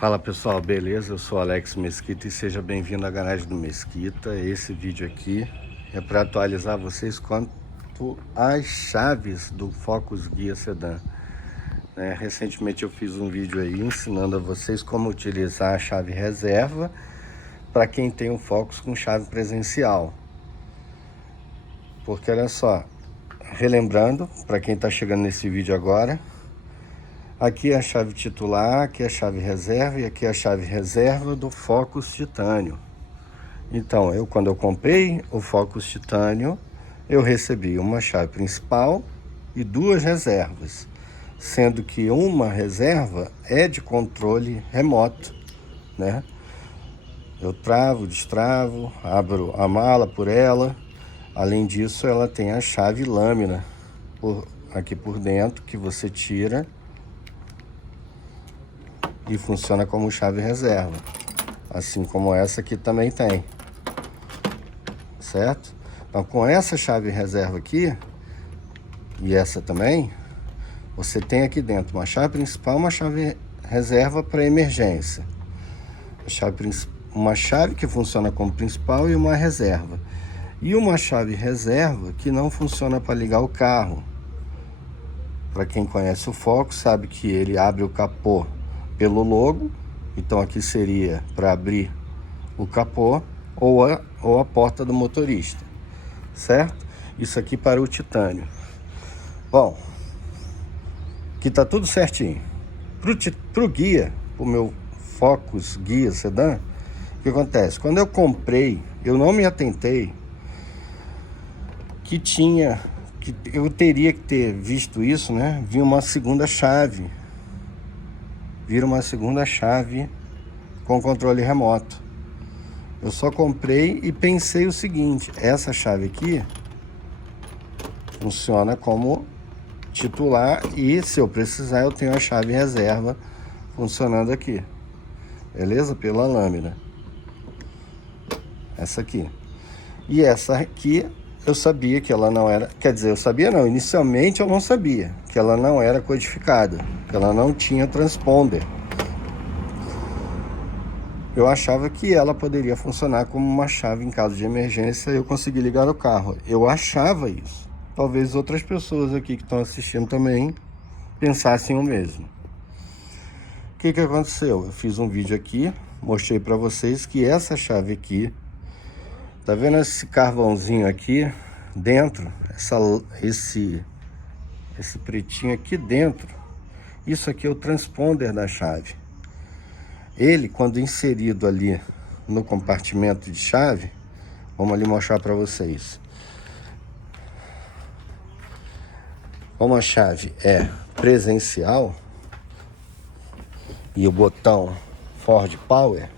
Fala pessoal, beleza? Eu sou Alex Mesquita e seja bem-vindo à garagem do Mesquita. Esse vídeo aqui é para atualizar vocês quanto às chaves do Focus Guia Sedan. Recentemente eu fiz um vídeo aí ensinando a vocês como utilizar a chave reserva para quem tem um Focus com chave presencial. Porque olha só, relembrando, para quem está chegando nesse vídeo agora, aqui é a chave titular, aqui é a chave reserva e aqui é a chave reserva do Focus Titânio. Então, quando eu comprei o Focus Titânio, eu recebi uma chave principal e duas reservas, sendo que uma reserva é de controle remoto, né? Eu travo, destravo, abro a mala por ela. Além disso, ela tem a chave lâmina aqui por dentro, que você tira e funciona como chave reserva, assim como essa aqui também tem, certo? Então, com essa chave reserva aqui e essa também, você tem aqui dentro uma chave principal, uma chave reserva para emergência, uma chave que funciona como principal e uma reserva, e uma chave reserva que não funciona para ligar o carro. Para quem conhece o Focus sabe que ele abre o capô pelo logo, então aqui seria para abrir o capô ou a porta do motorista, certo? Isso aqui para o Titânio. Bom, aqui tá tudo certinho. Pro guia, o meu Focus Guia Sedan, o que acontece? Quando eu comprei, eu não me atentei que eu teria que ter visto isso, né? Vira uma segunda chave com controle remoto. Eu só comprei e pensei o seguinte: essa chave aqui funciona como titular e se eu precisar eu tenho a chave reserva funcionando aqui, beleza? Pela lâmina, essa aqui. E essa aqui eu sabia que ela não era, quer dizer, eu sabia não, inicialmente eu não sabia que ela não era codificada, que ela não tinha transponder. Eu achava que ela poderia funcionar como uma chave em caso de emergência e eu conseguir ligar o carro. Eu achava isso. Talvez outras pessoas aqui que estão assistindo também pensassem o mesmo. O que aconteceu? Eu fiz um vídeo aqui, mostrei para vocês que essa chave aqui, tá vendo esse carvãozinho aqui dentro? Esse pretinho aqui dentro, isso aqui é o transponder da chave. Ele, quando inserido ali no compartimento de chave, vamos ali mostrar para vocês. Como a chave é presencial e o botão Ford Power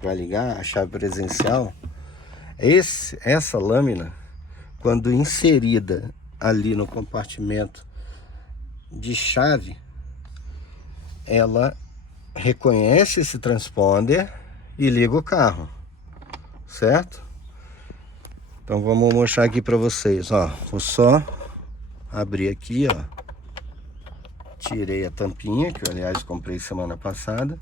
para ligar a chave presencial, essa lâmina, quando inserida ali no compartimento de chave, ela reconhece esse transponder e liga o carro, certo? Então vamos mostrar aqui para vocês, ó. Vou só abrir aqui, ó. Tirei a tampinha, que eu, aliás, comprei semana passada.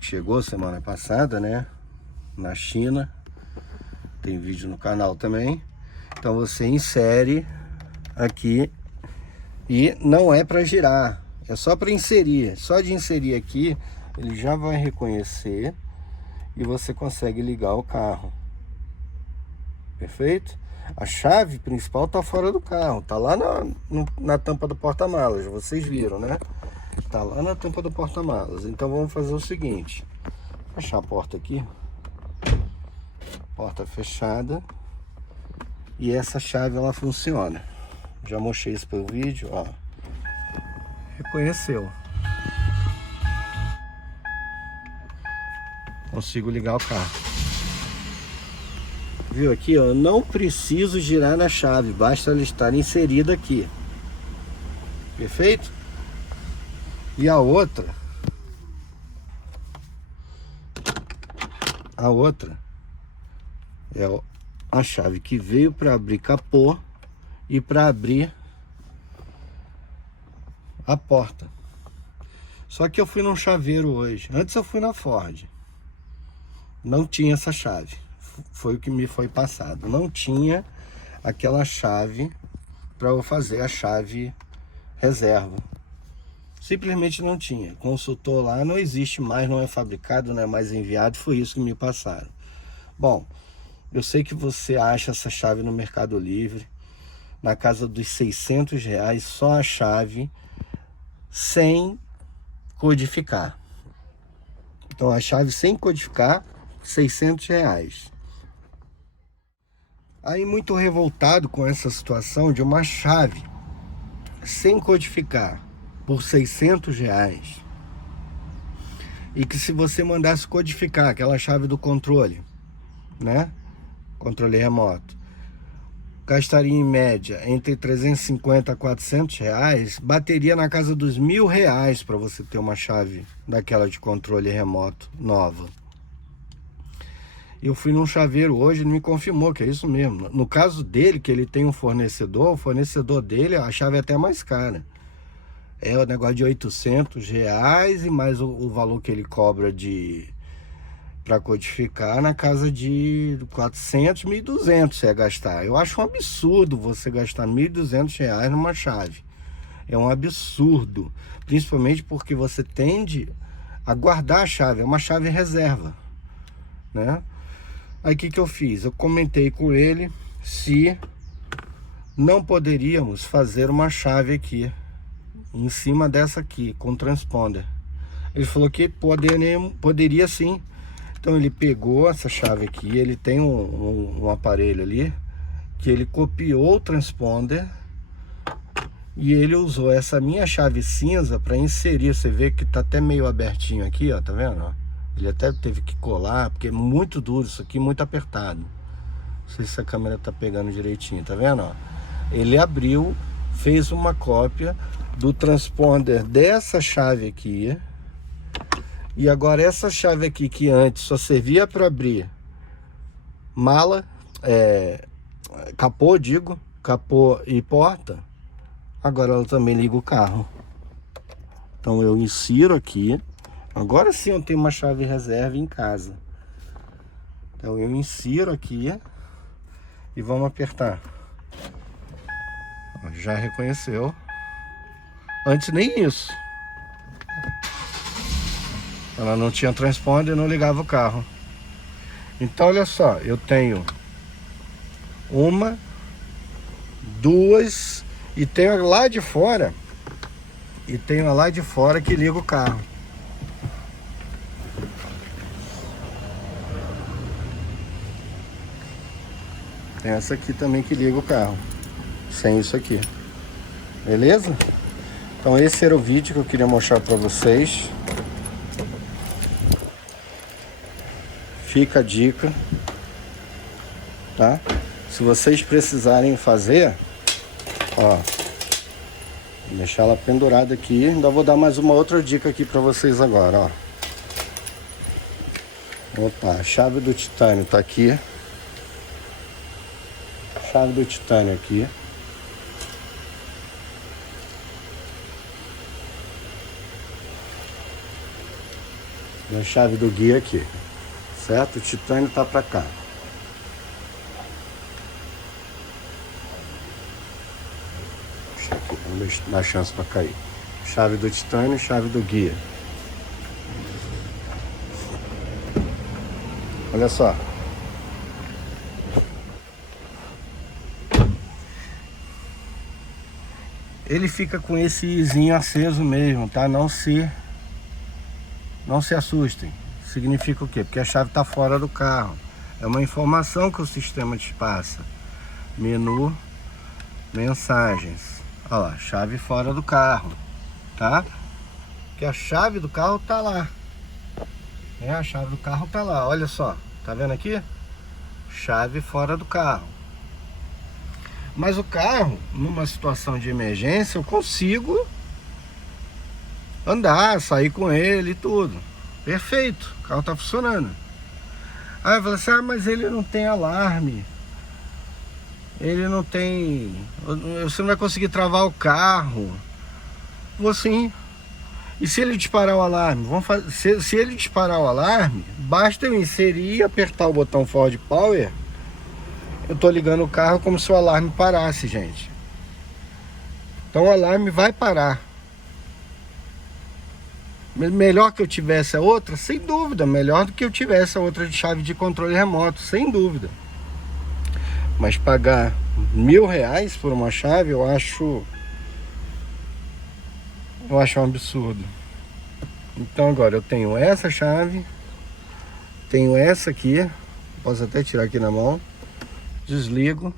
Chegou semana passada, né? Na China. Tem vídeo no canal também. Então você insere aqui e não é para girar. É só para inserir. Só de inserir aqui, ele já vai reconhecer e você consegue ligar o carro. Perfeito? A chave principal tá fora do carro. Tá lá na tampa do porta-malas. Vocês viram, né? Tá lá na tampa do porta-malas. Então vamos fazer o seguinte. Fechar a porta aqui. Porta fechada. E essa chave, ela funciona. Já mostrei isso pelo vídeo, ó. Reconheceu. Consigo ligar o carro. Viu aqui, ó? Eu não preciso girar na chave, basta ela estar inserida aqui. Perfeito? E a outra é a chave que veio para abrir capô e para abrir a porta. Só que eu fui num chaveiro hoje. Antes eu fui na Ford. Não tinha essa chave. Foi o que me foi passado. Não tinha aquela chave para eu fazer a chave reserva. Simplesmente não tinha. Consultou lá, não existe mais, não é fabricado, não é mais enviado. Foi isso que me passaram. Bom, eu sei que você acha essa chave no Mercado Livre, na casa dos R$600, só a chave, sem codificar. Então a chave sem codificar, R$600. Aí muito revoltado com essa situação de uma chave sem codificar por R$600, e que se você mandasse codificar aquela chave do controle, né, controle remoto, gastaria em média entre 350 a R$400, bateria na casa dos R$1.000 para você ter uma chave daquela de controle remoto nova. Eu fui num chaveiro hoje, ele me confirmou que é isso mesmo. No caso dele, que ele tem um fornecedor, o fornecedor dele, a chave é até mais cara. É o negócio de R$800 e mais o valor que ele cobra para codificar, na casa de 400, 1.200 você ia gastar. Eu acho um absurdo você gastar R$1.200 numa chave. É um absurdo, principalmente porque você tende a guardar a chave, é uma chave reserva, né? Aí o que eu fiz? Eu comentei com ele se não poderíamos fazer uma chave aqui, em cima dessa aqui, com transponder. Ele falou que poderia sim. Então ele pegou essa chave aqui, ele tem um aparelho ali, que ele copiou o transponder, e ele usou essa minha chave cinza para inserir. Você vê que tá até meio abertinho aqui, ó, tá vendo? Ele até teve que colar, porque é muito duro isso aqui, muito apertado. Não sei se a câmera tá pegando direitinho, tá vendo? Ó? Ele abriu, fez uma cópia do transponder dessa chave aqui. E agora essa chave aqui, que antes só servia para abrir mala, capô, capô e porta, agora ela também liga o carro. Então eu insiro aqui. Agora sim eu tenho uma chave reserva em casa. Então eu insiro aqui e vamos apertar. Já reconheceu. Antes nem isso. Ela não tinha transponder e não ligava o carro. Então olha só, eu tenho uma, duas, e tenho lá de fora. E tenho lá de fora que liga o carro. Tem essa aqui também que liga o carro, sem isso aqui. Beleza? Então esse era o vídeo que eu queria mostrar para vocês. Fica a dica, tá? Se vocês precisarem fazer, ó, vou deixar ela pendurada aqui. Ainda vou dar mais uma outra dica aqui para vocês agora, ó. Opa, a chave do titânio tá aqui. Chave do titânio aqui. E a chave do guia aqui. Certo? O titânio tá para cá. Deixa aqui, vamos dar chance para cair. Chave do titânio, chave do guia. Olha só. Ele fica com esse izinho aceso mesmo, tá? Não se assustem. Significa o quê? Porque a chave está fora do carro. É uma informação que o sistema te passa. Menu, mensagens. Olha lá, chave fora do carro, tá? Porque a chave do carro tá lá. A chave do carro tá lá, olha só. Tá vendo aqui? Chave fora do carro. Mas o carro, numa situação de emergência, eu consigo andar, sair com ele e tudo. Perfeito, o carro tá funcionando. Aí eu falei assim, mas ele não tem alarme. Ele não tem... Você não vai conseguir travar o carro. Vou sim. E se ele disparar o alarme? Se ele disparar o alarme, basta eu inserir e apertar o botão Ford Power. Eu tô ligando o carro como se o alarme parasse, gente. Então o alarme vai parar. Melhor que eu tivesse a outra? Sem dúvida. Melhor do que eu tivesse a outra de chave de controle remoto, sem dúvida. Mas pagar R$1.000 por uma chave, eu acho um absurdo. Então agora eu tenho essa chave, tenho essa aqui, posso até tirar aqui na mão, desligo,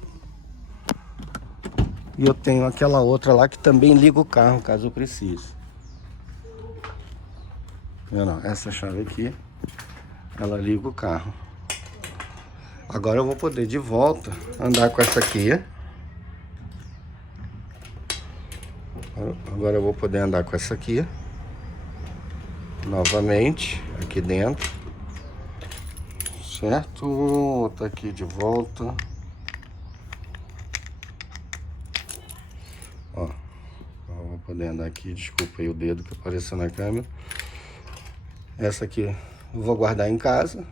e eu tenho aquela outra lá que também liga o carro caso eu precise. Não, essa chave aqui, ela liga o carro. Agora eu vou poder de volta andar com essa aqui. Agora eu vou poder andar com essa aqui novamente aqui dentro, certo? Tá aqui de volta. Ó, eu vou poder andar aqui. Desculpa aí o dedo que apareceu na câmera. Essa aqui eu vou guardar em casa.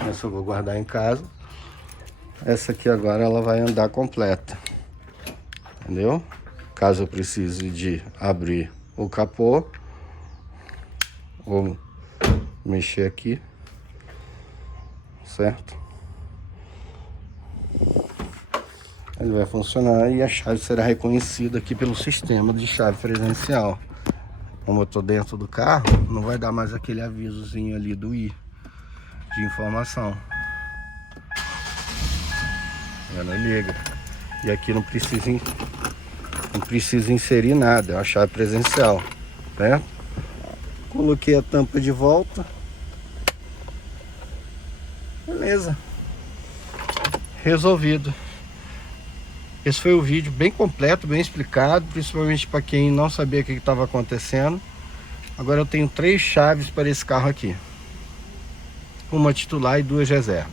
Essa eu vou guardar em casa. Essa aqui agora ela vai andar completa, entendeu? Caso eu precise de abrir o capô ou mexer aqui, certo? Ele vai funcionar e a chave será reconhecida aqui pelo sistema de chave presencial. Como eu tô dentro do carro, não vai dar mais aquele avisozinho ali do I de informação. Ela liga. E aqui não precisa inserir nada, é uma chave presencial, certo? Coloquei a tampa de volta. Beleza. Resolvido. Esse foi o vídeo bem completo, bem explicado, principalmente para quem não sabia o que estava acontecendo. Agora eu tenho 3 chaves para esse carro aqui. Uma titular e 2 reservas.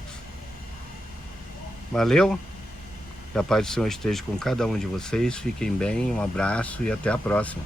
Valeu? Que a paz do Senhor esteja com cada um de vocês. Fiquem bem, um abraço e até a próxima.